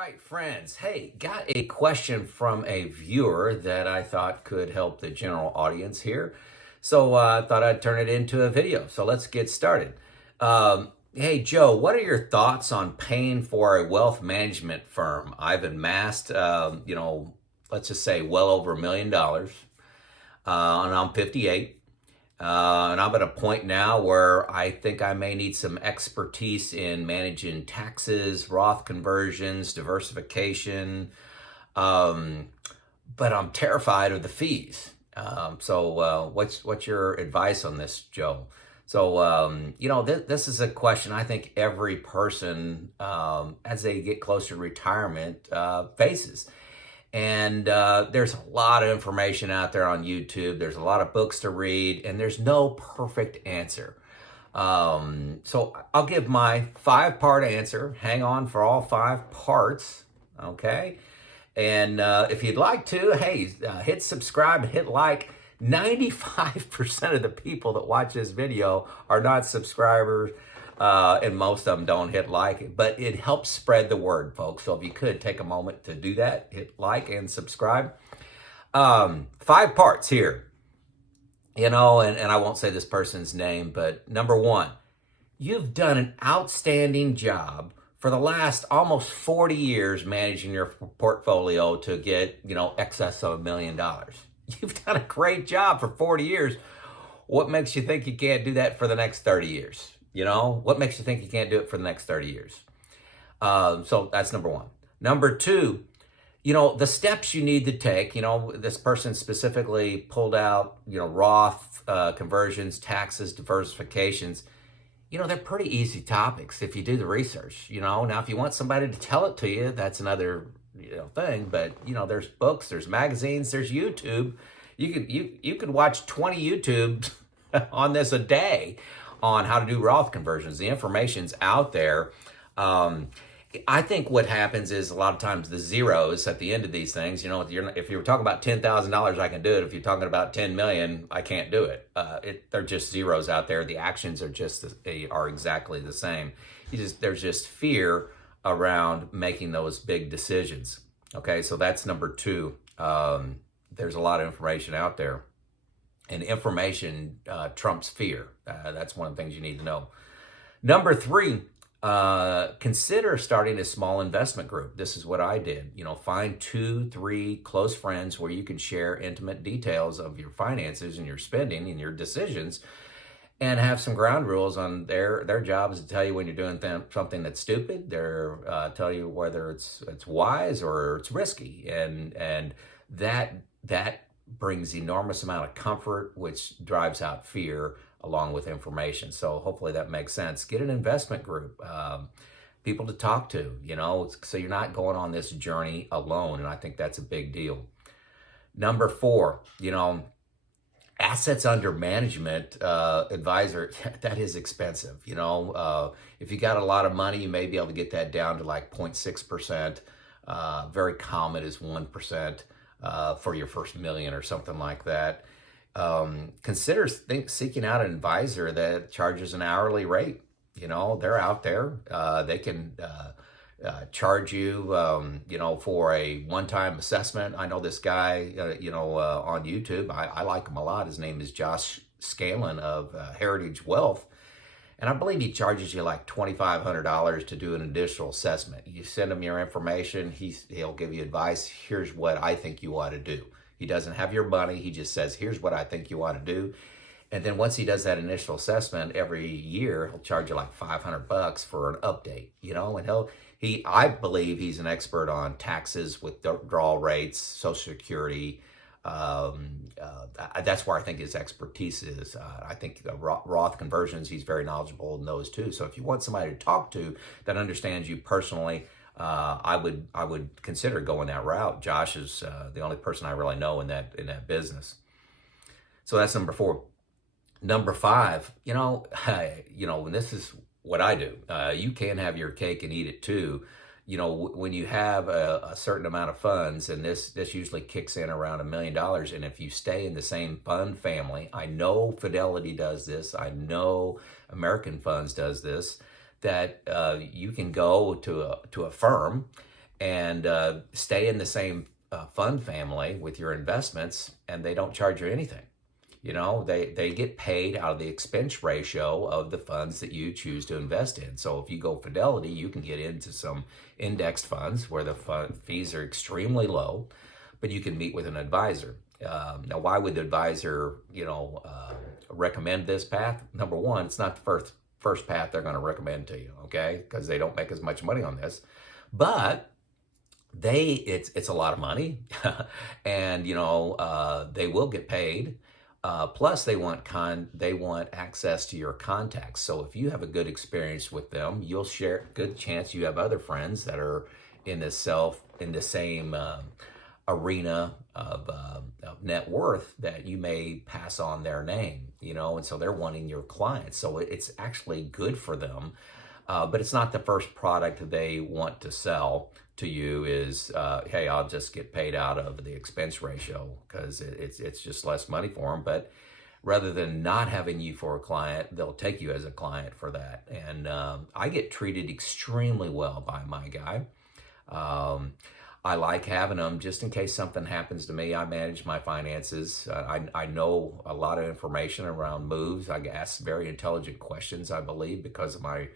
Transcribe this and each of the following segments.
right, friends. Hey, got a question from a viewer that I thought could help the general audience here. So I thought I'd turn it into a video. So let's get started. Hey, Joe, what are your thoughts on paying for a wealth management firm? I've amassed, let's just say well over $1 million, and I'm 58. And I'm at a point now where I think I may need some expertise in managing taxes, Roth conversions, diversification. But I'm terrified of the fees. What's your advice on this, Joe? This is a question I think every person, as they get closer to retirement, faces. And there's a lot of information out there on YouTube. There's a lot of books to read, and there's no perfect answer. So I'll give my 5-part answer. Hang on for all 5 parts, okay? And if you'd like to, hey, hit subscribe, hit like. 95% of the people that watch this video are not subscribers. And most of them don't hit like, but it helps spread the word, folks. So if you could take a moment to do that, hit like and subscribe. 5 parts here, and I won't say this person's name, but number 1, you've done an outstanding job for the last almost 40 years managing your portfolio to get, excess of $1 million. You've done a great job for 40 years. What makes you think you can't do that for the next 30 years? What makes you think you can't do it for the next 30 years? So that's number 1. Number 2, the steps you need to take, this person specifically pulled out, Roth conversions, taxes, diversifications. They're pretty easy topics if you do the research, Now, if you want somebody to tell it to you, that's another, thing. But, there's books, there's magazines, there's YouTube. You could watch 20 YouTubes on this a day on how to do Roth conversions. The information's out there. I think what happens is a lot of times the zeros at the end of these things, if you're talking about $10,000, I can do it. If you're talking about 10 million, I can't do it. They're just zeros out there. The actions are exactly the same. There's just fear around making those big decisions. Okay, so that's number 2. There's a lot of information out there. And information trumps fear. That's one of the things you need to know. Number 3, consider starting a small investment group. This is what I did. Find 2, 3 close friends where you can share intimate details of your finances and your spending and your decisions, and have some ground rules on their job is to tell you when you're doing something that's stupid. They're tell you whether it's wise or it's risky, and that brings enormous amount of comfort, which drives out fear along with information. So hopefully that makes sense. Get an investment group, people to talk to, so you're not going on this journey alone. And I think that's a big deal. Number 4, assets under management advisor, that is expensive. If you got a lot of money, you may be able to get that down to like 0.6%. Very common is 1%. For your first million or something like that. Consider seeking out an advisor that charges an hourly rate. They're out there. They can charge you, for a one-time assessment. I know this guy, on YouTube. I like him a lot. His name is Josh Scanlon of Heritage Wealth. And I believe he charges you like $2,500 to do an additional assessment. You send him your information, he'll give you advice. Here's what I think you ought to do. He doesn't have your money. He just says, here's what I think you ought to do. And then once he does that initial assessment every year, he'll charge you like $500 for an update, and I believe he's an expert on taxes, withdrawal rates, Social Security. That's where I think his expertise is. I think the Roth conversions, he's very knowledgeable in those too. So if you want somebody to talk to that understands you personally, I would consider going that route. Josh is the only person I really know in that business. So that's number 4. Number 5, and this is what I do. You can have your cake and eat it too. When you have a certain amount of funds, and this usually kicks in around $1 million, and if you stay in the same fund family, I know Fidelity does this, I know American Funds does this, that you can go to a firm and stay in the same fund family with your investments, and they don't charge you anything. You know, they get paid out of the expense ratio of the funds that you choose to invest in. So if you go Fidelity, you can get into some indexed funds where the fees are extremely low, but you can meet with an advisor. Now, why would the advisor, recommend this path? Number one, it's not the first path they're going to recommend to you, okay? Because they don't make as much money on this, but it's a lot of money, and they will get paid. Plus, they want access to your contacts. So if you have a good experience with them, you'll share. Good chance you have other friends that are in the same arena of net worth that you may pass on their name. And so they're wanting your clients. So it's actually good for them. But it's not the first product they want to sell to you is, hey, I'll just get paid out of the expense ratio because it's just less money for them. But rather than not having you for a client, they'll take you as a client for that. And I get treated extremely well by my guy. I like having them just in case something happens to me. I manage my finances. I know a lot of information around moves. I ask very intelligent questions, I believe, because of my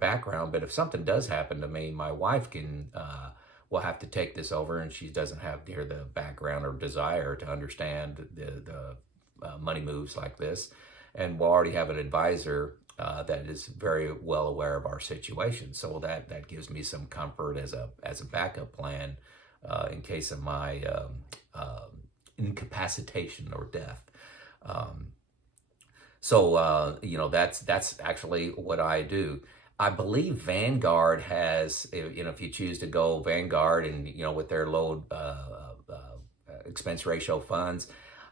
background. But if something does happen to me, my wife will have to take this over, and she doesn't have near the background or desire to understand the money moves like this. And we'll already have an advisor that is very well aware of our situation. So that gives me some comfort as a backup plan in case of my incapacitation or death. That's actually what I do. I believe Vanguard has, if you choose to go Vanguard and, with their low expense ratio funds,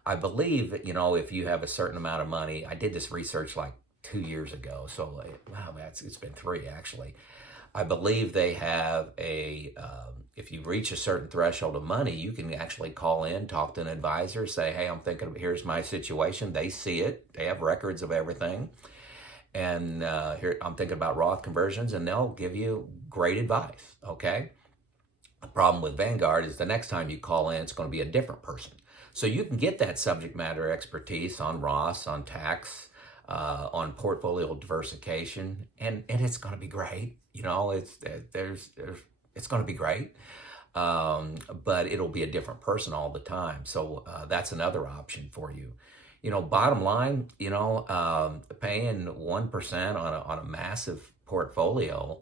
I believe, if you have a certain amount of money, I did this research like 2 years ago. So, wow, it's been 3 actually. I believe they have if you reach a certain threshold of money, you can actually call in, talk to an advisor, say, hey, here's my situation. They see it. They have records of everything. And here I'm thinking about Roth conversions, and they'll give you great advice, okay? The problem with Vanguard is the next time you call in, it's going to be a different person. So you can get that subject matter expertise on Roths, on tax, on portfolio diversification, and it's going to be great. It's going to be great, but it'll be a different person all the time. So that's another option for you. Bottom line, paying 1% on a massive portfolio,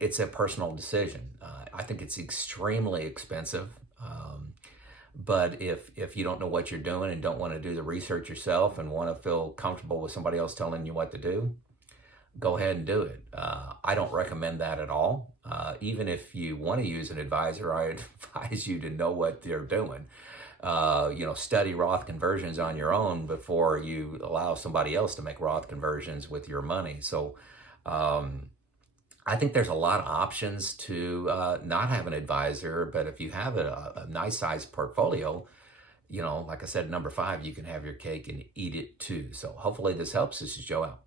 it's a personal decision. I think it's extremely expensive. But if you don't know what you're doing and don't want to do the research yourself and want to feel comfortable with somebody else telling you what to do, go ahead and do it. I don't recommend that at all. Even if you want to use an advisor, I advise you to know what they're doing. Study Roth conversions on your own before you allow somebody else to make Roth conversions with your money. So I think there's a lot of options to not have an advisor, but if you have a nice sized portfolio, like I said, number 5, you can have your cake and eat it too. So hopefully this helps. This is Joe out.